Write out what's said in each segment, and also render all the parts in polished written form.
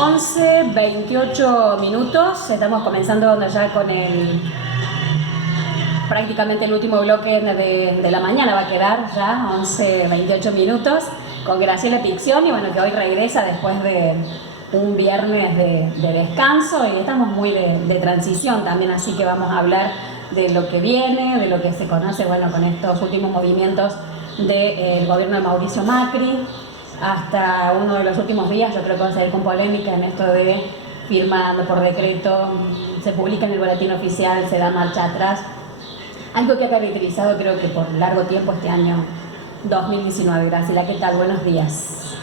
11:28 minutos, estamos comenzando ya con prácticamente el último bloque de la mañana, va a quedar ya 11:28 minutos con Graciela Picción, y bueno, que hoy regresa después de un viernes de descanso, y estamos muy de transición también, así que vamos a hablar de lo que viene, de lo que se conoce, bueno, con estos últimos movimientos del gobierno de Mauricio Macri, hasta uno de los últimos días. Yo creo que va a ser con polémica en esto de firmando por decreto, se publica en el boletín oficial, se da marcha atrás, algo que ha caracterizado creo que por largo tiempo este año 2019. Graciela, ¿qué tal? Buenos días.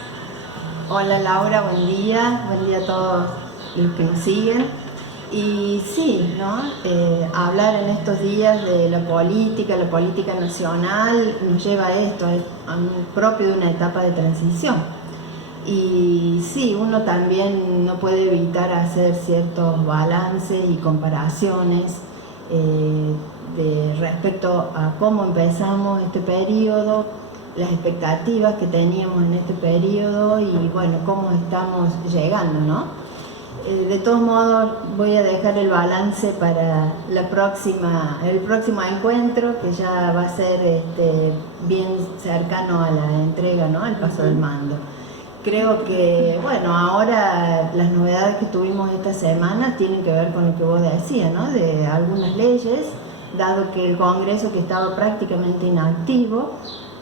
Hola Laura, buen día a todos los que nos siguen. Y sí, ¿no? Hablar en estos días de la política nacional nos lleva a esto, propio de una etapa de transición. Y sí, uno también no puede evitar hacer ciertos balances y comparaciones respecto a cómo empezamos este periodo, las expectativas que teníamos en este periodo y bueno, cómo estamos llegando, ¿no? De todos modos, voy a dejar el balance para el próximo encuentro, que ya va a ser bien cercano a la entrega, ¿no? Al paso del mando. Creo que, bueno, ahora las novedades que tuvimos esta semana tienen que ver con lo que vos decías, ¿no? De algunas leyes, dado que el Congreso, que estaba prácticamente inactivo,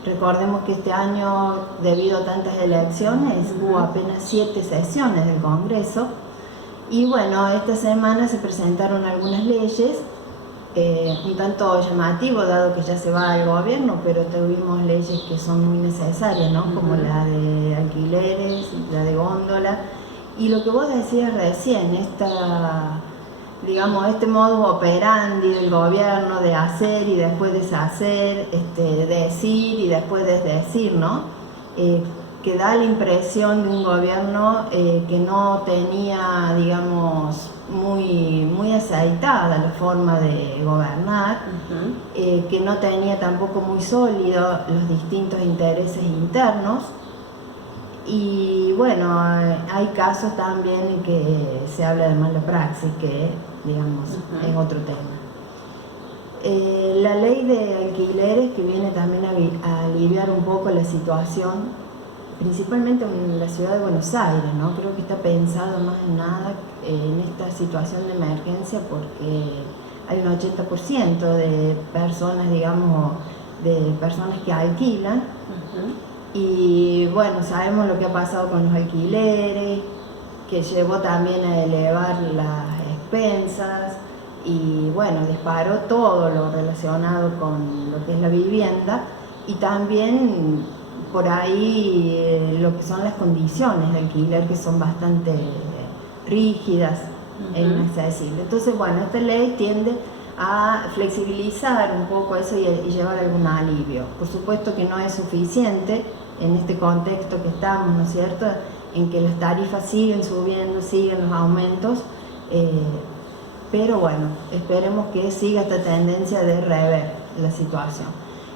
recordemos que este año, debido a tantas elecciones, hubo apenas 7 sesiones del Congreso. Y bueno, esta semana se presentaron algunas leyes, un tanto llamativo, dado que ya se va al gobierno, pero tuvimos leyes que son muy necesarias, ¿no? Como la de alquileres, la de góndola. Y lo que vos decías recién, este modus operandi del gobierno de hacer y después deshacer, decir y después desdecir, ¿no? Que da la impresión de un gobierno que no tenía, digamos, muy aceitada la forma de gobernar, que no tenía tampoco muy sólido los distintos intereses internos. Y bueno, hay casos también en que se habla de mala praxis, que digamos es otro tema. La ley de alquileres, que viene también a aliviar un poco la situación, principalmente en la ciudad de Buenos Aires, ¿no? Creo que está pensado más en nada en esta situación de emergencia, porque hay un 80% de personas, digamos, que alquilan. Y bueno, sabemos lo que ha pasado con los alquileres, que llevó también a elevar las expensas y bueno, disparó todo lo relacionado con lo que es la vivienda, y también por ahí lo que son las condiciones de alquiler, que son bastante rígidas e inaccesibles. Entonces, bueno, esta ley tiende a flexibilizar un poco eso y llevar algún alivio. Por supuesto que no es suficiente en este contexto que estamos, ¿no es cierto?, en que las tarifas siguen subiendo, siguen los aumentos, pero bueno, esperemos que siga esta tendencia de rever la situación.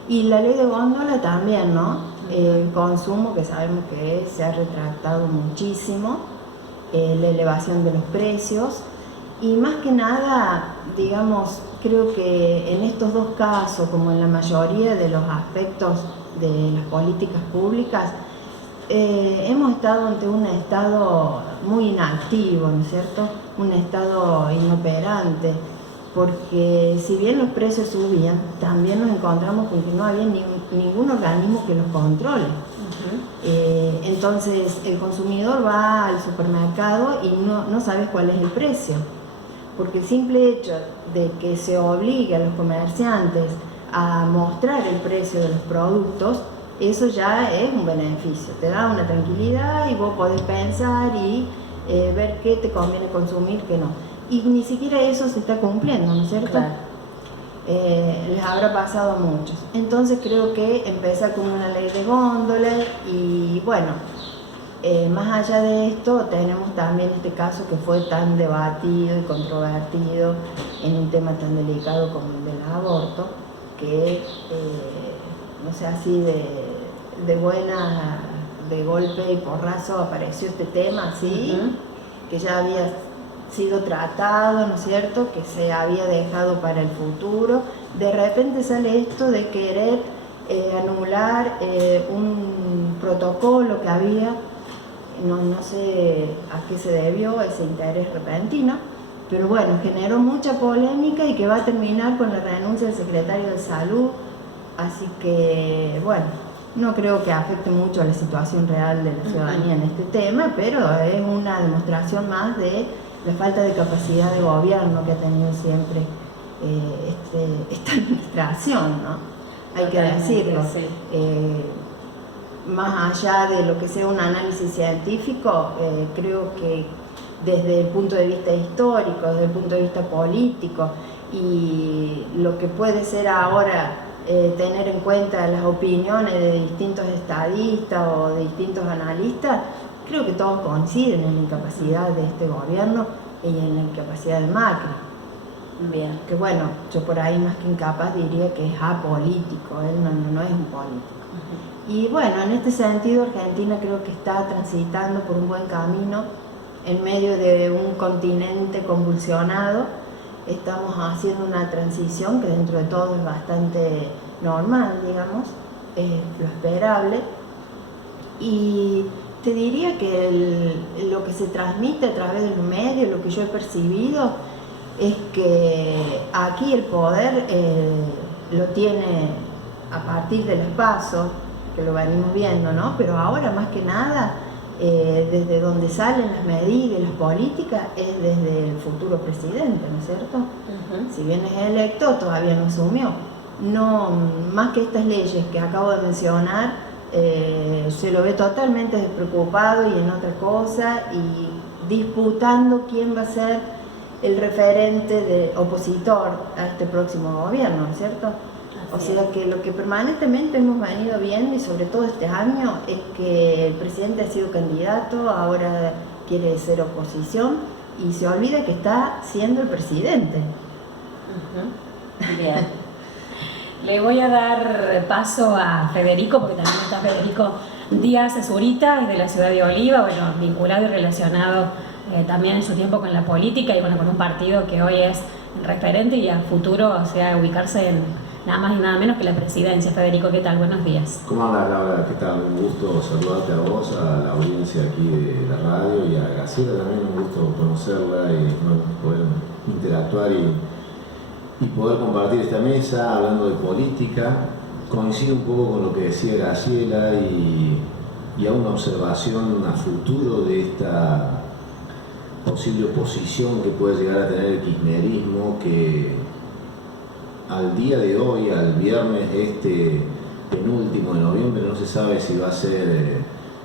Y la ley de góndola también, ¿no? El consumo, que sabemos que se ha retractado muchísimo, la elevación de los precios, y más que nada, digamos, creo que en estos dos casos, como en la mayoría de los aspectos de las políticas públicas, hemos estado ante un estado muy inactivo, ¿no es cierto? Un estado inoperante, porque si bien los precios subían, también nos encontramos con que no había ningún organismo que los controle. Entonces el consumidor va al supermercado y no sabes cuál es el precio, porque el simple hecho de que se obligue a los comerciantes a mostrar el precio de los productos, eso ya es un beneficio, te da una tranquilidad y vos podés pensar y ver qué te conviene consumir, qué no. Y ni siquiera eso se está cumpliendo, ¿no es cierto? Claro. Les habrá pasado a muchos. Entonces creo que empezar con una ley de góndola y bueno, más allá de esto tenemos también este caso que fue tan debatido y controvertido en un tema tan delicado como el del aborto, que no sé, así de golpe y porrazo apareció este tema, ¿sí? que ya había sido tratado, ¿no es cierto?, que se había dejado para el futuro. De repente sale esto de querer anular un protocolo que había, no sé a qué se debió ese interés repentino, pero bueno, generó mucha polémica y que va a terminar con la renuncia del secretario de Salud, así que bueno, no creo que afecte mucho a la situación real de la ciudadanía en este tema, pero es una demostración más de la falta de capacidad de gobierno que ha tenido siempre esta administración, ¿no? Hay que decirlo. Sí. Más allá de lo que sea un análisis científico, creo que desde el punto de vista histórico, desde el punto de vista político y lo que puede ser ahora tener en cuenta las opiniones de distintos estadistas o de distintos analistas, creo que todos coinciden en la incapacidad de este gobierno y en la incapacidad de Macri. Bien. Que bueno, yo por ahí más que incapaz diría que es apolítico, él no es un político. Y bueno, en este sentido Argentina creo que está transitando por un buen camino en medio de un continente convulsionado. Estamos haciendo una transición que dentro de todo es bastante normal, digamos, lo esperable. Y te diría que lo que se transmite a través de los medios, lo que yo he percibido, es que aquí el poder lo tiene a partir de los pasos, que lo venimos viendo, ¿no? Pero ahora más que nada, desde donde salen las medidas y las políticas es desde el futuro presidente, ¿no es cierto? Si bien es electo, todavía no asumió. No, más que estas leyes que acabo de mencionar, se lo ve totalmente despreocupado y en otra cosa, y disputando quién va a ser el referente de opositor a este próximo gobierno, ¿no es cierto? O sea que lo que permanentemente hemos venido viendo, y sobre todo este año, es que el presidente ha sido candidato, ahora quiere ser oposición, y se olvida que está siendo el presidente. Bien. Le voy a dar paso a Federico, porque también está Federico Díaz Zurita, es de la ciudad de Oliva, bueno, vinculado y relacionado también en su tiempo con la política y bueno, con un partido que hoy es referente y a futuro, o sea, ubicarse en nada más y nada menos que la presidencia. Federico, ¿qué tal? Buenos días. ¿Cómo andas, Laura? ¿Qué tal? Un gusto saludarte a vos, a la audiencia aquí de la radio, y a Graciela también un gusto conocerla y bueno, poder interactuar y poder compartir esta mesa hablando de política. Coincido un poco con lo que decía Graciela y a una observación a futuro de esta posible oposición que puede llegar a tener el kirchnerismo, que al día de hoy, al viernes penúltimo de noviembre, no se sabe si va a ser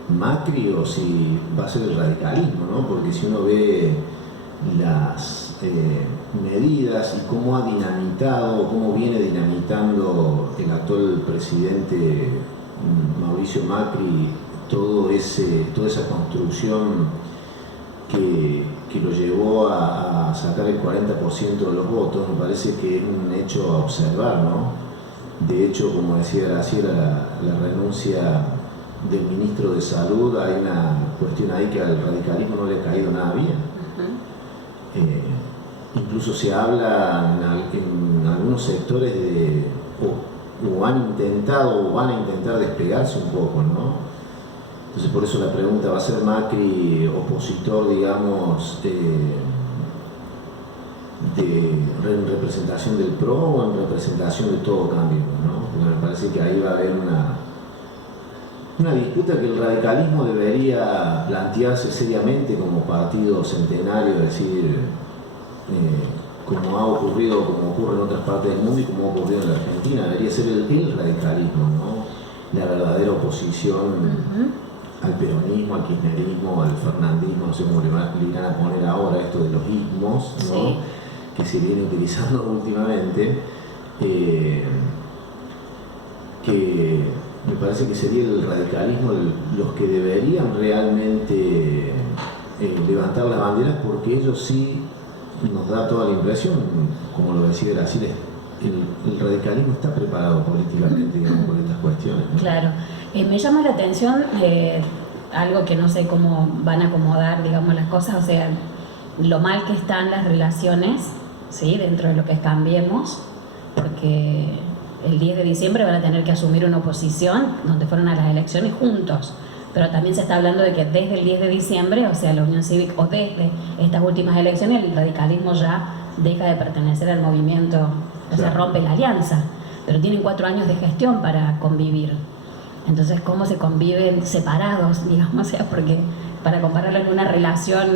Macri o si va a ser el radicalismo, ¿no? Porque si uno ve las medidas y cómo ha dinamitado, cómo viene dinamitando el actual presidente Mauricio Macri toda esa construcción que lo llevó a sacar el 40% de los votos, me parece que es un hecho a observar, ¿no? De hecho, como decía Graciela, la renuncia del ministro de Salud, hay una cuestión ahí que al radicalismo no le ha caído nada bien. Incluso se habla en algunos sectores o han intentado o van a intentar despegarse un poco, ¿no? Entonces por eso la pregunta, ¿va a ser Macri opositor, digamos, en representación del PRO o en representación de todo cambio, ¿no? Porque me parece que ahí va a haber una disputa que el radicalismo debería plantearse seriamente como partido centenario, es decir, como ha ocurrido, como ocurre en otras partes del mundo y como ha ocurrido en la Argentina, debería ser el radicalismo, ¿no? La verdadera oposición al peronismo, al kirchnerismo, al fernandismo, no sé cómo le irán a poner ahora esto de los ismos, ¿no? Sí. Que se viene utilizando últimamente, que me parece que sería el radicalismo los que deberían realmente levantar las banderas, porque ellos sí nos da toda la impresión, como lo decía Graciela, el radicalismo está preparado políticamente, digamos, por estas cuestiones, ¿no? Claro. Me llama la atención, algo que no sé cómo van a acomodar, digamos, las cosas, o sea, lo mal que están las relaciones, ¿sí? Dentro de lo que es Cambiemos, porque el 10 de diciembre van a tener que asumir una oposición donde fueron a las elecciones juntos, pero también se está hablando de que desde el 10 de diciembre, o sea, la Unión Cívica, o desde estas últimas elecciones, el radicalismo ya deja de pertenecer al movimiento, o sea, rompe la alianza, pero tienen 4 años de gestión para convivir. Entonces, ¿cómo se conviven separados, digamos? O sea, porque para compararlo en una relación,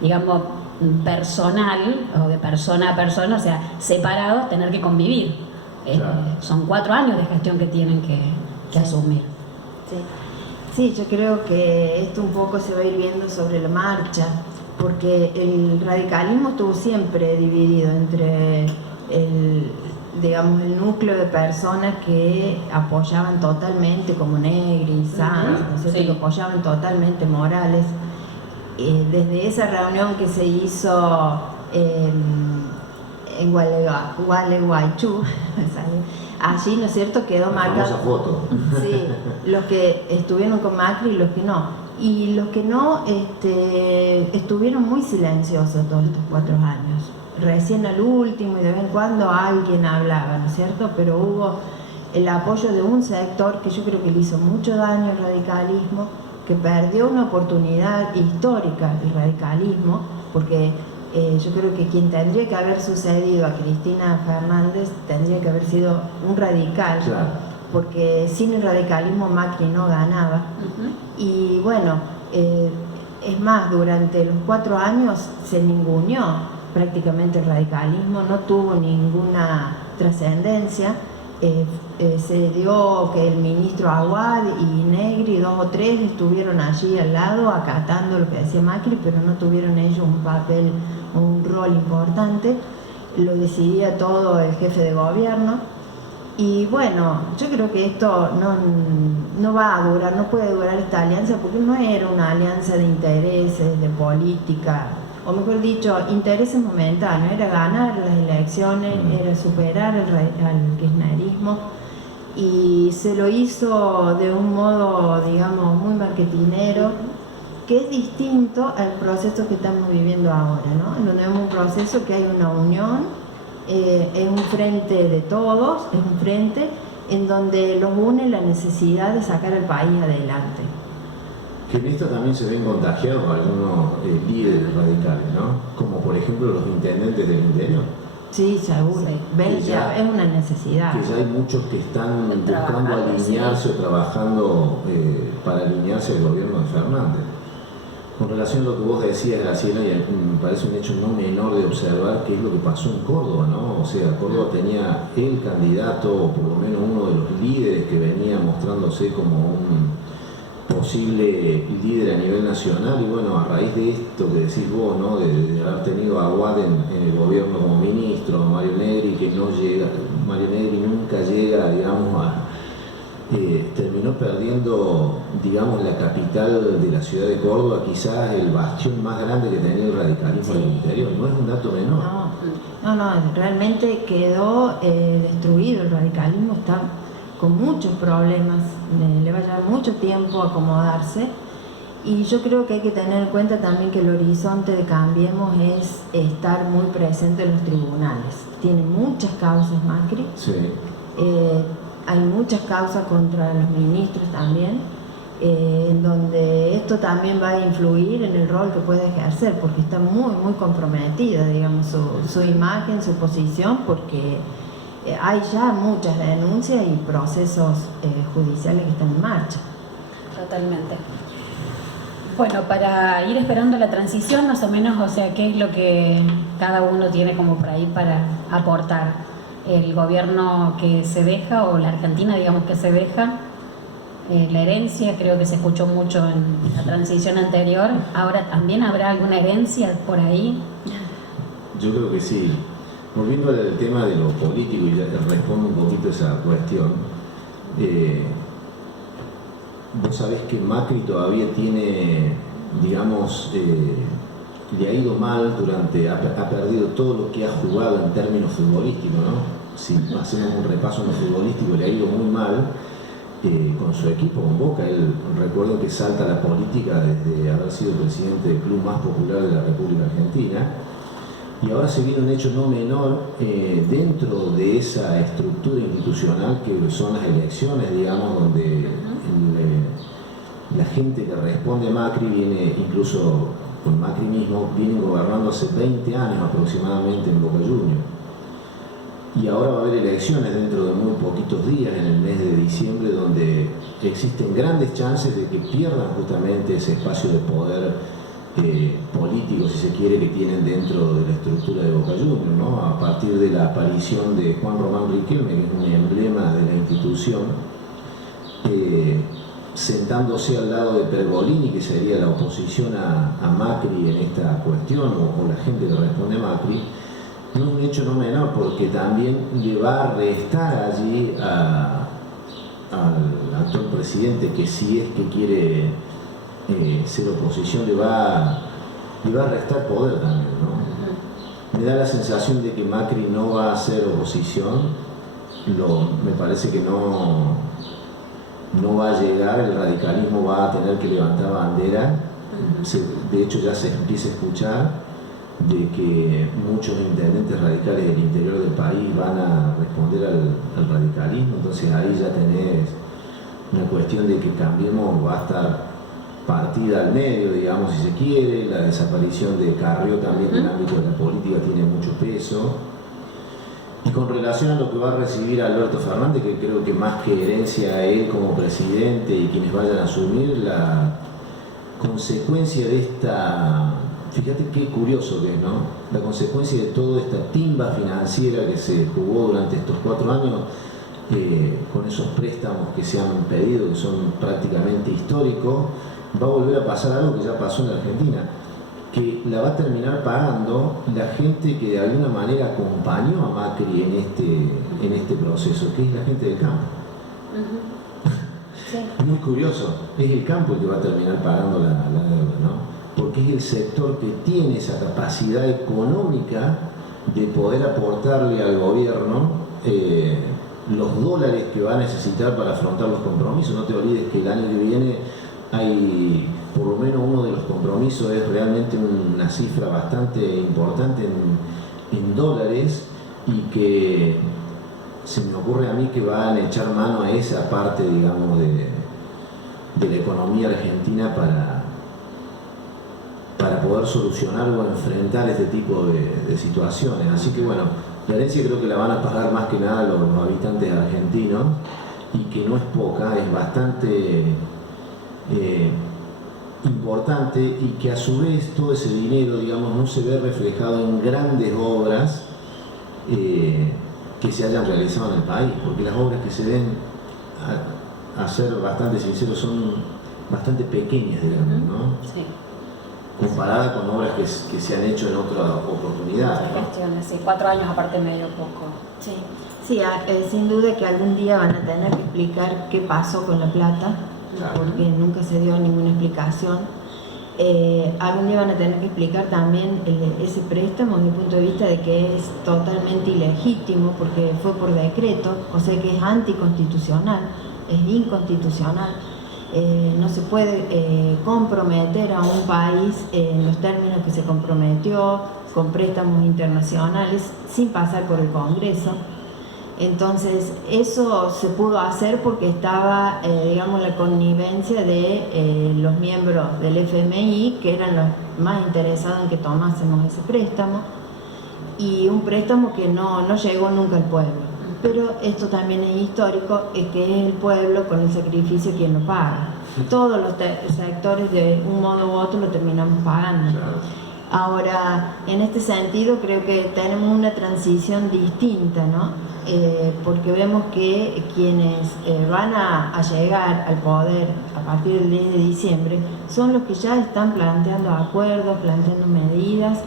digamos, personal o de persona a persona, o sea, separados, tener que convivir. Claro. Son 4 años de gestión que tienen que Sí. asumir. Sí, yo creo que esto un poco se va a ir viendo sobre la marcha, porque el radicalismo estuvo siempre dividido entre digamos, el núcleo de personas que apoyaban totalmente, como Negri, Sanz, ¿no es cierto? Sí. Que apoyaban totalmente Morales. Desde esa reunión que se hizo en Gualeguaychú, allí, ¿no es cierto?, quedó La marcado. famosa foto. Sí, los que estuvieron con Macri y los que no. Y los que no estuvieron muy silenciosos todos estos 4 años. Recién al último y de vez en cuando alguien hablaba, ¿no es cierto? Pero hubo el apoyo de un sector que yo creo que le hizo mucho daño al radicalismo, que perdió una oportunidad histórica el radicalismo, porque yo creo que quien tendría que haber sucedido a Cristina Fernández tendría que haber sido un radical, Claro. porque sin el radicalismo Macri no ganaba. Y bueno, es más, durante los 4 años se ninguneó prácticamente el radicalismo, no tuvo ninguna trascendencia. Se dio que el ministro Aguad y Negri, 2 o 3, estuvieron allí al lado acatando lo que decía Macri, pero no tuvieron ellos un papel, un rol importante. Lo decidía todo el jefe de gobierno. Y bueno, yo creo que esto no va a durar, no puede durar esta alianza, porque no era una alianza de intereses, de política, o mejor dicho, intereses momentáneos, era ganar las elecciones, era superar al kirchnerismo, y se lo hizo de un modo, digamos, muy marketinero, que es distinto al proceso que estamos viviendo ahora, ¿no? En donde vemos un proceso que hay una unión, es un frente de todos, es un frente en donde los une la necesidad de sacar al país adelante. Que en esto también se ven contagiados algunos líderes radicales, ¿no? Como por ejemplo los intendentes del interior. Sí, seguro. Sí. Ven, Que ya- es una necesidad. Que ya hay muchos que están buscando Trabajando, alinearse o trabajando para alinearse al gobierno de Fernández. Con relación a lo que vos decías, Graciela, y me parece un hecho no menor de observar qué es lo que pasó en Córdoba, ¿no? O sea, Córdoba tenía el candidato, o por lo menos uno de los líderes que venía mostrándose como un posible líder a nivel nacional, y bueno, a raíz de esto que decís vos, ¿no? De haber tenido a Aguad en el gobierno como ministro, Mario Negri, que no llega, Mario Negri nunca llega, digamos, terminó perdiendo, digamos, la capital de la ciudad de Córdoba, quizás el bastión más grande que tenía el radicalismo en el interior. No es un dato menor. No, realmente quedó destruido. El radicalismo está con muchos problemas, le va a llevar mucho tiempo acomodarse, y yo creo que hay que tener en cuenta también que el horizonte de Cambiemos es estar muy presente en los tribunales. Tiene muchas causas Macri. Sí. Hay muchas causas contra los ministros también, en donde esto también va a influir en el rol que puede ejercer, porque está muy, muy comprometida, digamos, su imagen, su posición, porque hay ya muchas denuncias y procesos judiciales que están en marcha. Totalmente. Bueno, para ir esperando la transición, más o menos, o sea, ¿qué es lo que cada uno tiene como por ahí para aportar? El gobierno que se deja, o la Argentina, digamos, que se deja, la herencia, creo que se escuchó mucho en la transición anterior. Ahora también habrá alguna herencia por ahí. Yo creo que sí. Volviendo al tema de lo político, y ya te respondo un poquito esa cuestión, vos sabés que Macri todavía tiene, digamos, le ha ido mal ha perdido todo lo que ha jugado en términos futbolísticos, ¿no? Si hacemos un repaso en lo futbolístico, le ha ido muy mal, con su equipo, con Boca. Él, recuerdo que salta a la política desde haber sido presidente del club más popular de la República Argentina, y ahora se viene un hecho no menor dentro de esa estructura institucional que son las elecciones, digamos, donde la gente que responde a Macri viene, incluso con Macri mismo, vienen gobernando hace 20 años aproximadamente en Boca Juniors. Y ahora va a haber elecciones dentro de muy poquitos días, en el mes de diciembre, donde existen grandes chances de que pierdan justamente ese espacio de poder político, si se quiere, que tienen dentro de la estructura de Boca Juniors, ¿no? A partir de la aparición de Juan Román Riquelme, que es un emblema de la institución, sentándose al lado de Pergolini, que sería la oposición a Macri en esta cuestión, o la gente que responde a Macri. No es un hecho no menor, porque también le va a restar allí al actual presidente, que si es que quiere ser oposición, le va a restar poder también, ¿no? Me da la sensación de que Macri no va a ser oposición, me parece que no va a llegar, el radicalismo va a tener que levantar bandera. De hecho ya se empieza a escuchar de que muchos intendentes radicales del interior del país van a responder al radicalismo, entonces ahí ya tenés una cuestión de que Cambiemos va a estar partida al medio, digamos, si se quiere. La desaparición de Carrió también en el ámbito de la política tiene mucho peso. Y con relación a lo que va a recibir Alberto Fernández, que creo que más que herencia a él como presidente y quienes vayan a asumir, la consecuencia de esta... Fíjate qué curioso que es, ¿no? La consecuencia de toda esta timba financiera que se jugó durante estos 4 años, con esos préstamos que se han pedido, que son prácticamente históricos, va a volver a pasar algo que ya pasó en la Argentina, que la va a terminar pagando la gente que de alguna manera acompañó a Macri en este proceso, que es la gente del campo. Sí. Muy curioso, es el campo el que va a terminar pagando la deuda, ¿no? Porque es el sector que tiene esa capacidad económica de poder aportarle al gobierno los dólares que va a necesitar para afrontar los compromisos. No te olvides que el año que viene hay, por lo menos uno de los compromisos es realmente una cifra bastante importante en dólares, y que se me ocurre a mí que van a echar mano a esa parte, digamos, de la economía argentina para poder solucionar o enfrentar este tipo de situaciones. Así que bueno, la herencia creo que la van a pagar más que nada los habitantes argentinos, y que no es poca, es bastante importante, y que a su vez todo ese dinero, digamos, no se ve reflejado en grandes obras que se hayan realizado en el país, porque las obras que se ven, a ser bastante sinceros, son bastante pequeñas, digamos, ¿no? Sí. Comparada con obras que se han hecho en otra oportunidad, Muchas ¿no? cuestiones, sí. 4 años aparte medio poco. Sí, sí, sin duda que algún día van a tener que explicar qué pasó con la plata, Claro. porque nunca se dio ninguna explicación. Algún día van a tener que explicar también ese préstamo desde el punto de vista de que es totalmente ilegítimo, porque fue por decreto, o sea que es anticonstitucional, es inconstitucional. No se puede comprometer a un país en los términos que se comprometió, con préstamos internacionales, sin pasar por el Congreso. Entonces, eso se pudo hacer porque estaba, digamos, la connivencia de los miembros del FMI, que eran los más interesados en que tomásemos ese préstamo, y un préstamo que no llegó nunca al pueblo. Pero esto también es histórico, es que es el pueblo con el sacrificio quien lo paga. Todos los sectores de un modo u otro lo terminamos pagando. Claro. Ahora, en este sentido creo que tenemos una transición distinta, ¿no? Porque vemos que quienes van a llegar al poder a partir del 10 de diciembre son los que ya están planteando acuerdos, planteando medidas,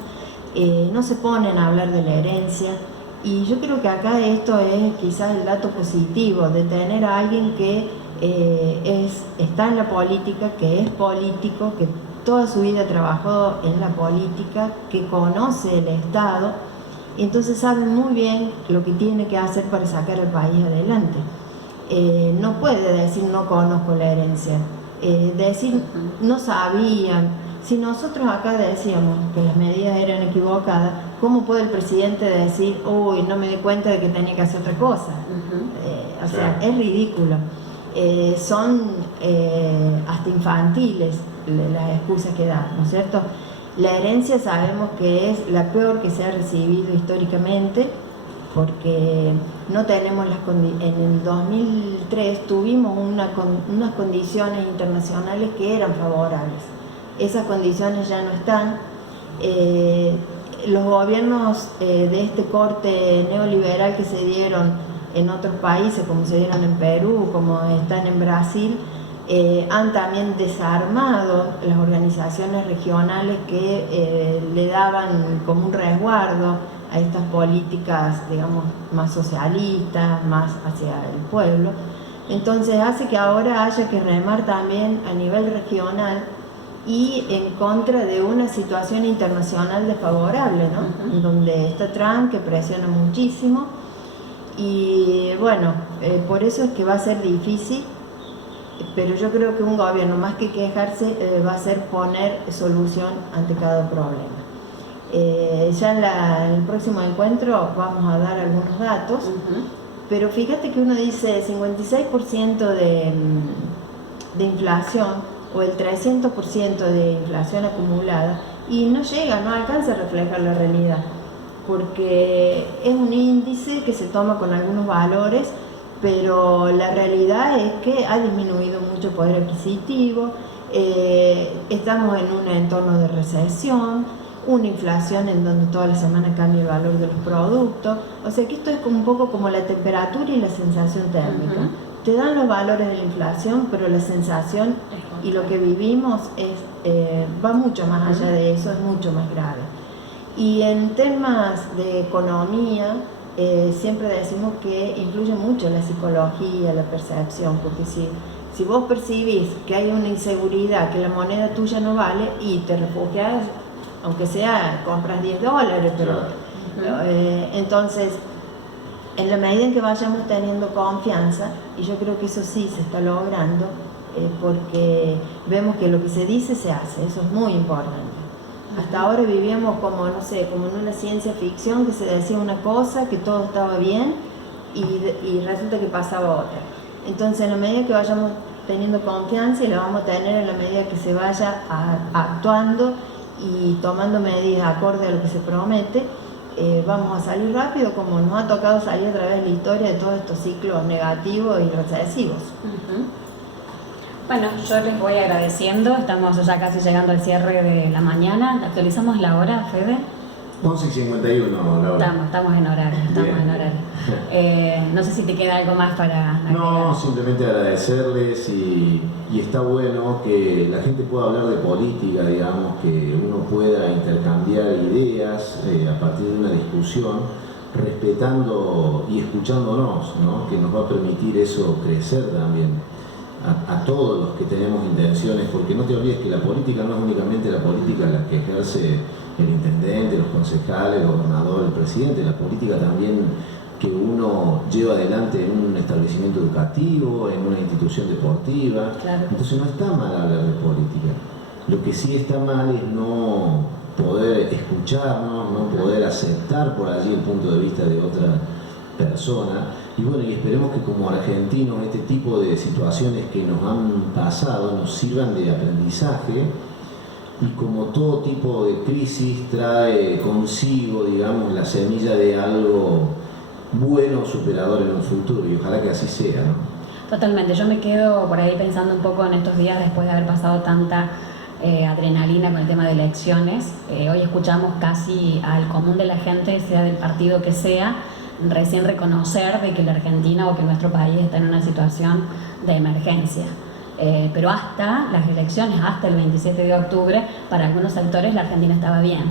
no se ponen a hablar de la herencia. Y yo creo que acá esto es quizás el dato positivo de tener a alguien que está en la política, que es político, que toda su vida trabajó en la política, que conoce el Estado, y entonces sabe muy bien lo que tiene que hacer para sacar al país adelante. no puede decir no conozco la herencia, decir no sabían. Si nosotros acá decíamos que las medidas eran equivocadas, ¿cómo puede el presidente decir, uy, no me di cuenta de que tenía que hacer otra cosa? O sea, es ridículo. Son hasta infantiles las excusas que dan, ¿no es cierto? La herencia sabemos que es la peor que se ha recibido históricamente, porque no tenemos en el 2003 tuvimos unas condiciones internacionales que eran favorables. Esas condiciones ya no están. Los gobiernos de este corte neoliberal que se dieron en otros países, como se dieron en Perú, como están en Brasil, han también desarmado las organizaciones regionales que le daban como un resguardo a estas políticas, digamos, más socialistas, más hacia el pueblo. Entonces hace que ahora haya que remar también a nivel regional y en contra de una situación internacional desfavorable, ¿no? Donde está Trump, que presiona muchísimo, y bueno, por eso es que va a ser difícil, pero yo creo que un gobierno, más que quejarse, va a ser poner solución ante cada problema. Ya en el próximo encuentro vamos a dar algunos datos, pero fíjate que uno dice 56% de inflación, o el 300% de inflación acumulada, y no llega, no alcanza a reflejar la realidad, porque es un índice que se toma con algunos valores, pero la realidad es que ha disminuido mucho el poder adquisitivo, estamos en un entorno de recesión, una inflación en donde toda la semana cambia el valor de los productos, o sea que esto es como un poco como la temperatura y la sensación térmica. Te dan los valores de la inflación, pero la sensación y lo que vivimos va mucho más allá de eso, es mucho más grave. Y en temas de economía, siempre decimos que influye mucho la psicología, la percepción, porque si vos percibís que hay una inseguridad, que la moneda tuya no vale, y te refugias, aunque sea, compras $10, pero entonces, en la medida en que vayamos teniendo confianza, y yo creo que eso sí se está logrando, porque vemos que lo que se dice se hace, eso es muy importante. Hasta ahora vivíamos como, no sé, como en una ciencia ficción, que se decía una cosa, que todo estaba bien, y resulta que pasaba otra. Entonces, en la medida que vayamos teniendo confianza, y la vamos a tener en la medida que se vaya actuando y tomando medidas acorde a lo que se promete, vamos a salir rápido, como nos ha tocado salir a través de la historia de todos estos ciclos negativos y recesivos. Bueno, yo les voy agradeciendo, estamos ya casi llegando al cierre de la mañana. ¿Actualizamos la hora, Fede? 11:51 la hora. Estamos en horario, no sé si te queda algo más para agregar. No, simplemente agradecerles y está bueno que la gente pueda hablar de política, digamos, que uno pueda intercambiar ideas a partir de una discusión, respetando y escuchándonos, ¿no? Que nos va a permitir eso crecer también a todos los que tenemos intenciones, porque no te olvides que la política no es únicamente la política la que ejerce el intendente, los concejales, el gobernador, el presidente, la política también que uno lleva adelante en un establecimiento educativo, en una institución deportiva. Claro. Entonces no está mal hablar de política. Lo que sí está mal es no poder escucharnos, no poder aceptar por allí el punto de vista de otra persona. Y bueno, y esperemos que como argentinos este tipo de situaciones que nos han pasado nos sirvan de aprendizaje, y como todo tipo de crisis trae consigo, digamos, la semilla de algo bueno, superador en un futuro, y ojalá que así sea, ¿no? Totalmente, yo me quedo por ahí pensando un poco en estos días después de haber pasado tanta adrenalina con el tema de elecciones. Hoy escuchamos casi al común de la gente, sea del partido que sea, recién reconocer de que la Argentina o que nuestro país está en una situación de emergencia. Pero hasta las elecciones, hasta el 27 de octubre, para algunos sectores la Argentina estaba bien.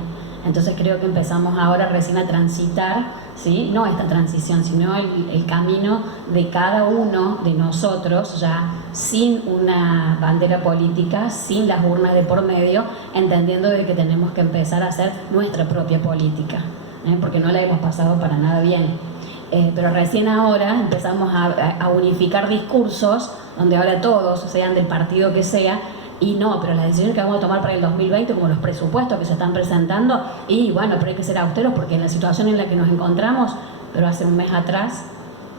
Entonces creo que empezamos ahora recién a transitar, ¿sí? No esta transición, sino el camino de cada uno de nosotros, ya sin una bandera política, sin las urnas de por medio, entendiendo de que tenemos que empezar a hacer nuestra propia política, porque no la hemos pasado para nada bien. pero recién ahora empezamos a unificar discursos donde ahora todos, sean del partido que sea, y no, pero las decisiones que vamos a tomar para el 2020, como los presupuestos que se están presentando, y bueno, pero hay que ser austeros porque en la situación en la que nos encontramos, pero hace un mes atrás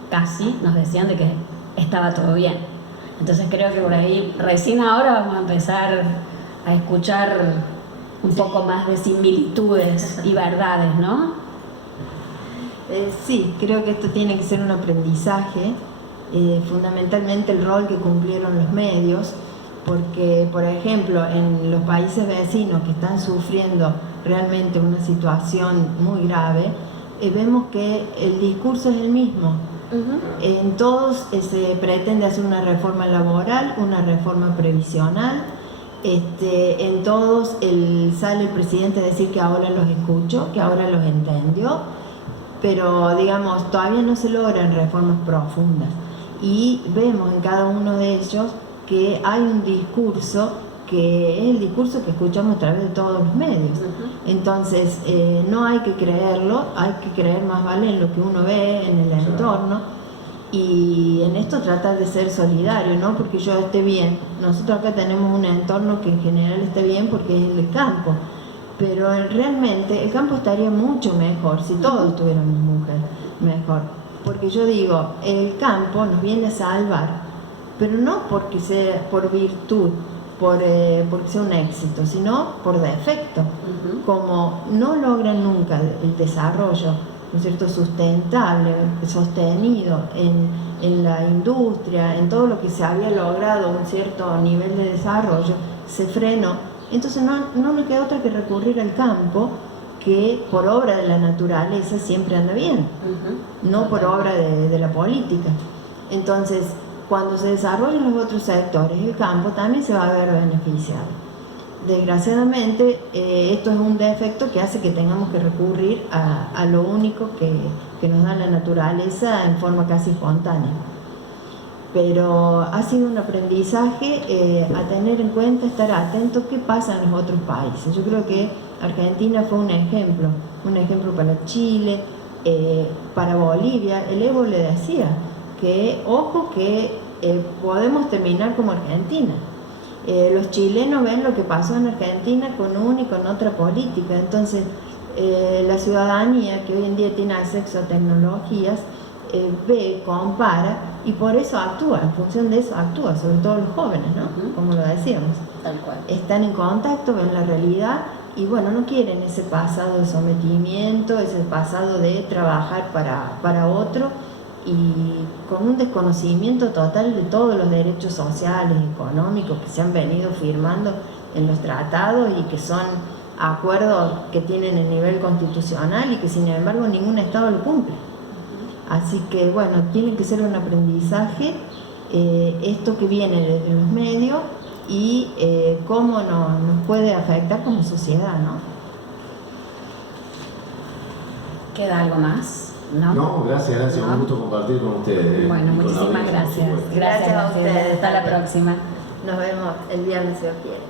casi nos decían de que estaba todo bien. Entonces creo que por ahí, recién ahora vamos a empezar a escuchar un poco más de similitudes y verdades, ¿no? Sí, creo que esto tiene que ser un aprendizaje, fundamentalmente el rol que cumplieron los medios, porque, por ejemplo, en los países vecinos que están sufriendo realmente una situación muy grave, vemos que el discurso es el mismo. En todos se pretende hacer una reforma laboral, una reforma previsional, en todos sale el presidente a decir que ahora los escucho, que ahora los entendió, pero digamos, todavía no se logran reformas profundas. Y vemos en cada uno de ellos que hay un discurso que es el discurso que escuchamos a través de todos los medios. Entonces, no hay que creerlo, hay que creer más vale en lo que uno ve en el entorno, y en esto tratar de ser solidario, no porque yo esté bien. Nosotros acá tenemos un entorno que en general está bien porque es el campo, pero realmente el campo estaría mucho mejor si todos tuviéramos mujer mejor, porque yo digo, el campo nos viene a salvar, pero no porque sea por virtud, porque sea un éxito, sino por defecto. Como no logran nunca el desarrollo, ¿no es cierto?, sustentable, sostenido en la industria, en todo lo que se había logrado un cierto nivel de desarrollo, se frenó. Entonces no nos queda otra que recurrir al campo, que por obra de la naturaleza siempre anda bien, no por obra de la política. Entonces, cuando se desarrollen los otros sectores, el campo también se va a ver beneficiado. Desgraciadamente, esto es un defecto que hace que tengamos que recurrir a lo único que nos da la naturaleza en forma casi espontánea. Pero ha sido un aprendizaje a tener en cuenta, estar atento qué pasa en los otros países. Yo creo que Argentina fue un ejemplo para Chile, para Bolivia. El Evo le decía que, ojo, que podemos terminar como Argentina. Los chilenos ven lo que pasó en Argentina con una y con otra política. Entonces, la ciudadanía que hoy en día tiene acceso a tecnologías, ve, compara, y por eso actúa, en función de eso actúa, sobre todo los jóvenes, ¿no? Como lo decíamos. Tal cual. Están en contacto, ven la realidad, y bueno, no quieren ese pasado de sometimiento, ese pasado de trabajar para otro, y con un desconocimiento total de todos los derechos sociales, económicos que se han venido firmando en los tratados y que son acuerdos que tienen el nivel constitucional y que sin embargo ningún Estado lo cumple. Así que bueno, tiene que ser un aprendizaje esto que viene desde los medios y cómo nos puede afectar como sociedad, ¿no? ¿Queda algo más? No, gracias, un gusto compartir con ustedes. Bueno, muchísimas gracias. Gracias a ustedes. Hasta la próxima. Nos vemos el viernes si Dios quiere.